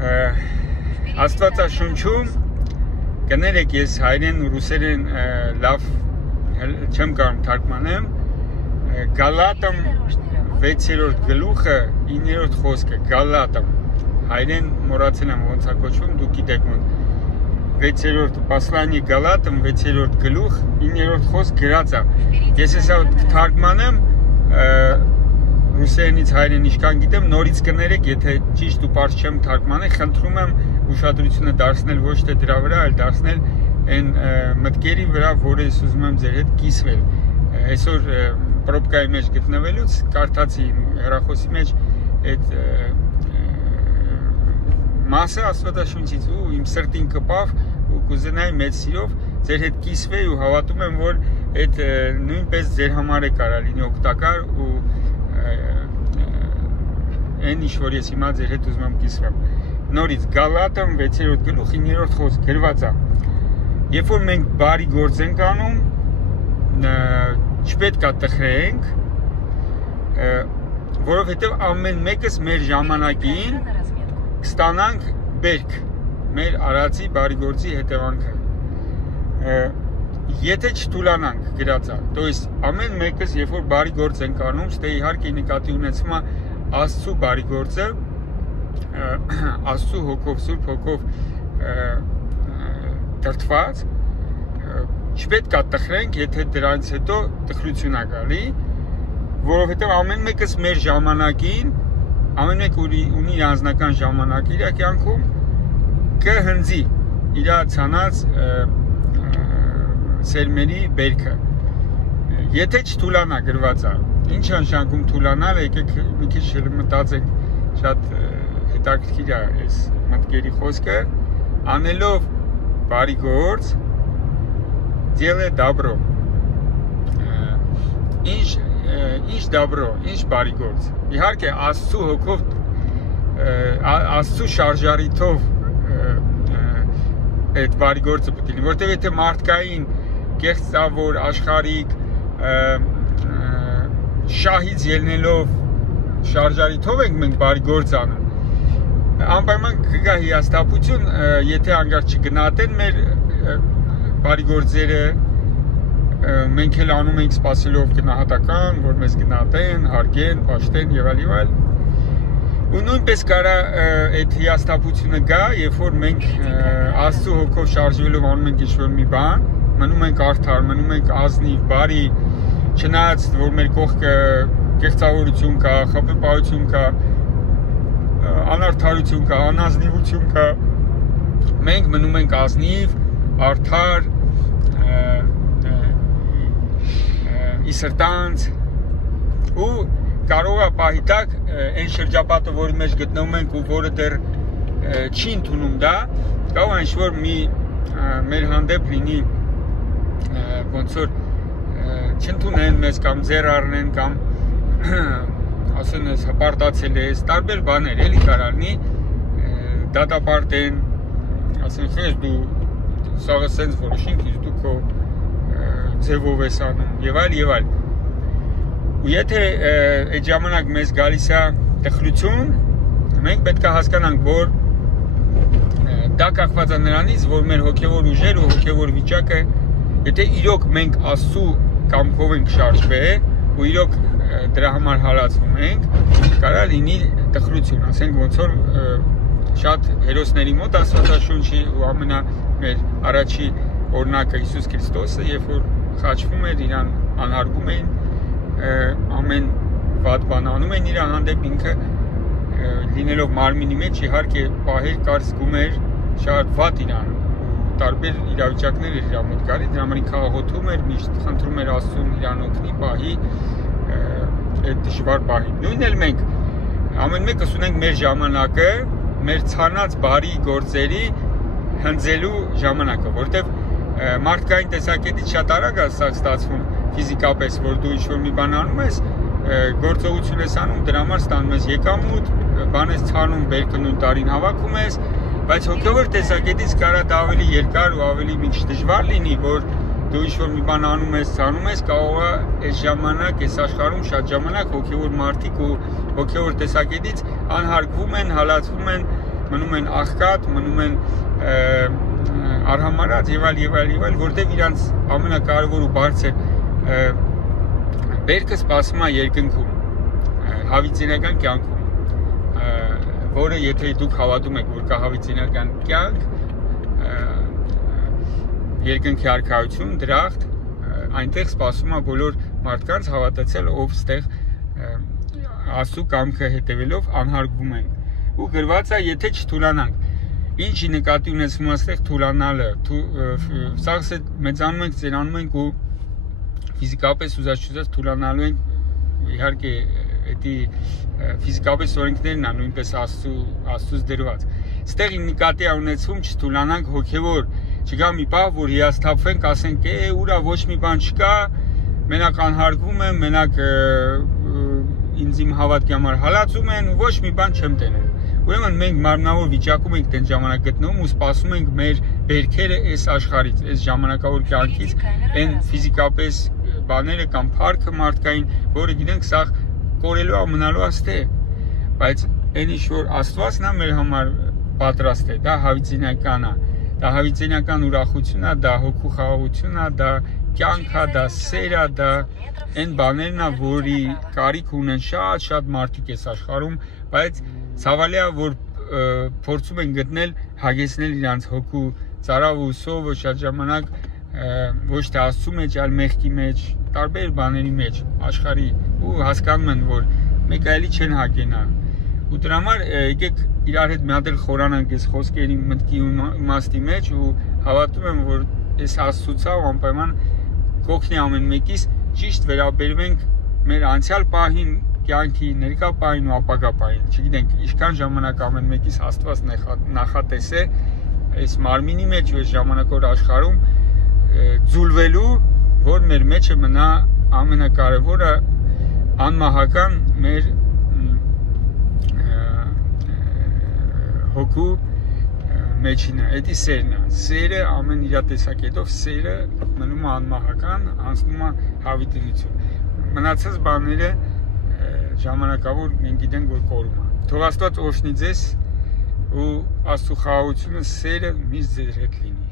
Աստվածաշունչում կներեք ես հայերեն ու ռուսերեն լավ չեմ կարող թարգմանեմ Գալատամ 6-րդ գլուխը 9-րդ խոսքը Գալատամ հայերեն մոռացել եմ ոնց է կոչվում դուք գիտեք ոնց 6-րդ Պասլանի Գալատամ 6-րդ գլուխ 9-րդ խոսք գրած է ես հեսա թարգմանեմ ռուսերենից հայերեն ինչքան գիտեմ նորից կներեք եթե ճիշտ ու պարզ չեմ թարգմանել խնդրում եմ ուշադրությունը դարձնել ոչ թե դրա վրա այլ դարձնել այն մտքերի վրա որը ես ուզում եմ ձեր հետ կիսվել այսօր պրոբկայի մեջ գտնվելուց կարդացի հեռախոսի մեջ այդ մասը աստվածաշունչից ու իմ սրտին կպավ ու կուզենայի մեծ սիրով ձեր հետ կիսվեի ու հավատում եմ որ այդ նույնպես ձեր համար է կարա լինի օգտակար ու այն ինչ որ ես հիմա ձեր հետ ուզում եմ կիսվեմ նորից Գալատամ 6-րդ գլուխ 9-րդ խոսք գրված է երբ որ մենք բարի գործ ենք անում չպետք է տխրենք որովհետև ամեն մեկս մեր ժամանակին կստանանք բերք մեր արածի բարի գործի հետևանքը եթե չթուլանանք գրած է то есть ամեն մեկս երբ որ բարի գործ ենք անում ստե իհարկե նկատի ունեցվում է Աստծո բարի գործը Աստծո հոգով սուրբ հոգով դրդված չպետք է տխրենք եթե դրանից հետո տխրություն է գալի որովհետև ամեն մեկս մեր ժամանակին ամեն մեկ ունի իր անձնական ժամանակ իր կյանքում կհնձի իր ցանած սերմերի բերքը եթե չթուլանա գրված է ինչ նշանակում թուլանալ եկեք մի քիչ մտածենք շատ հետաքրքիր է այս մտքերի խոսքը անելով բարի գործ делай добро ինչ добро ինչ բարի գործ իհարկե Աստծո հոգով Աստծո շարժարիթով այդ բարի գործը պետք է լինի որտեղ եթե մարդկային կեղծավոր աշխարհիկ շահից ելնելով շարժարիթով ենք մենք բարի գործ անում անպայման կգա հիասթափություն եթե անգամ չգնահատեն մեր բարի գործերը մենք էլ անում ենք սպասելով գնահատական որ մեզ գնահատեն, հարգեն, պաշտեն եւ այլ ու նույնպես կարա այդ հիասթափությունը գա երբ որ մենք Աստծո հոգով շարժվելով անում ենք ինչ-որ մի բան մնում ենք արդար, մնում ենք ազնիվ, բարի չնայած որ մեր կողքը կեղծավորություն կա, խփեպահություն կա անարդարություն կա, անազնիվություն կա մենք մնում ենք ազնիվ, արդար իսրտանց ու կարող է պահի տակ այն շրջապատը որի մեջ գտնվում ենք ու որը դեռ չի ընդունում դա կարող է ինչ-որ մի մեր հանդեպ լինի ոնց որ չընդունեն մեզ կամ ձեռ առնեն կամ ասեն ես հպարտացել ես տարբեր բաներ էլի կարող լինի դատապարտեն ասեն խես դու սաղը սենց որոշինք իսկ դու քո ձևով ես անում եւ այլ ու եթե այդ ժամանակ մեզ գալիս է տխրություն մենք պետք է հասկանանք որ դա կախված է նրանից որ մեր հոգեվոր ուժեր ու հոգեվոր վիճակը եթե իրոք մենք Աստծո կամքով ենք շարժվել ու իրոք դրա համար հալածվում ենք կարա լինի տխրություն ասենք ոնց որ շատ հերոսների մոտ Աստվածաշունչի ու ամենա մեր առաջի օրինակը Հիսուս Քրիստոսը երբ որ խաչվում էր իրան անհարգում էին ամեն վատ բան անում էին իր հանդեպ ինքը լինելով մարմինի մեջ իհարկե պահեր կար զգում էր շատ վատ իրան տարբեր իրավիճակներ էր իր մոտ գալի դրա համար քաղաքոթում էր միշտ խնդրում էր Աստծուն իրան օգնի պահի այդ դժվար պահին նույնն էլ մենք ամեն մեկս ունենք մեր ժամանակը մեր ցանած բարի գործերի հնձելու ժամանակը որտեվ մարդկային տեսակետից շատ արագ է սա ստացվում ֆիզիկապես որ դու ինչ-որ մի բան անում ես գործողություն ես անում դրա համար ստանում ես եկամուտ բան ես ցանում բերքը նույն տարին հավաքում ես բայց հոգևոր տեսակետից կարա դա ավելի երկար ու ավելի մի քիչ դժվար լինի որ դու ինչ-որ մի բան անում ես ցանում ես կարող է այս ժամանակ այս աշխարհում շատ ժամանակ հոգևոր մարդիկ ու հոգևոր տեսակետից անհարգվում են հալածվում են մնում են աղքատ, մնում են արհամարած եւ այլ, որտեղ իրանց ամենակարևոր ու բարձր բերքը սպասում է երկնքում, հավիտենական կյանքում, որը եթե դուք հավատում եք, որ կա հավիտենական կյանք, երկնքի արքայություն, դրախտ, այնտեղ սպասում է բոլոր մարդկանց հավատացել, ով ստեղ Աստծո կամքը հետևելով անհարգվում են։ Ու գրված է, եթե չթուլանանք, ինչի նկատի ունեցվում է ստեղ թուլանալը, սաղս մեծանում ենք, ծերանում ենք ու ֆիզիկապես ուզած թուլանալու ենք, իհարկե էդի ֆիզիկապես օրենքներն է նույնպես Աստծուց դրված։ Ստեղ նկատի է ունեցվում չթուլանանք հոգևոր, չկա մի պահ, որ հիասթափվենք, ասենք, ուրա ոչ մի բան չկա, մենակ անհարգվում եմ, մենակ ինձ իմ հավատքի համար հալածում են ու ոչ մի բան չեմ տենում։ Ուրեմն մենք մարմնավոր վիճակում ենք դեն ժամանակ գտնվում ու սպասում ենք մեր բերքերը այս աշխարհից, այս ժամանակավոր կյանքից, այն ֆիզիկապես բաները կամ փառքը մարդկային, որը գիտենք սա կորելու է, մնալու է ստե։ Բայց այն ինչ որ Աստվածն է մեր համար պատրաստ է, դա հավիտենական է, դա հավիտենական ուրախություն է, դա հոգու խաղաղություն է, դա կյանք է, դա սեր է, դա այն բաներն է, որի կարիք ունեն շատ մարդիկ այս աշխարհում, բայց ցավալի է, որ փորձում են գտնել հագեցնել իրանց հոգու ծարավ ու սովը շատ ժամանակ ոչ թե Աստծո մեջ, այլ մեղքի մեջ, տարբեր բաների մեջ աշխարհի ու հասկանում են, որ մեկ այլի չեն հագենա։ Ու դրա համար եկեք իրար հետ մի հատ էլ խորանանք այս խոսքերի մտքի իմաստի մեջ ու հավատում եմ, որ այս Աստծուցա ու անպայման կօգնի ամեն մեկիս ճիշտ վերաբերվենք մեր անցյալ պահին, կյանքի, ներկա պահին ու ապագա պահին։ Չգիտենք, ինչքան ժամանակ ամեն մեկիս Աստված նախատես է այս մարմինի մեջ ու այս ժամանակավոր աշխարհում ձուլվելու, որ մեր մեջը մնա ամենակարևորը անմահական մեր հոգու մեջինը, էդի սերն է, սերը ամեն իրա տեսակետով սերը մնում է անմահական, անցնում է հավիտենություն, մնացած բաները ժամանակավոր մենք գիտենք, որ կորում է։ Թող Աստված օրհնի ձեզ ու Աստծո խաղաղությունը, սերը միշտ ձեր հետ լինի։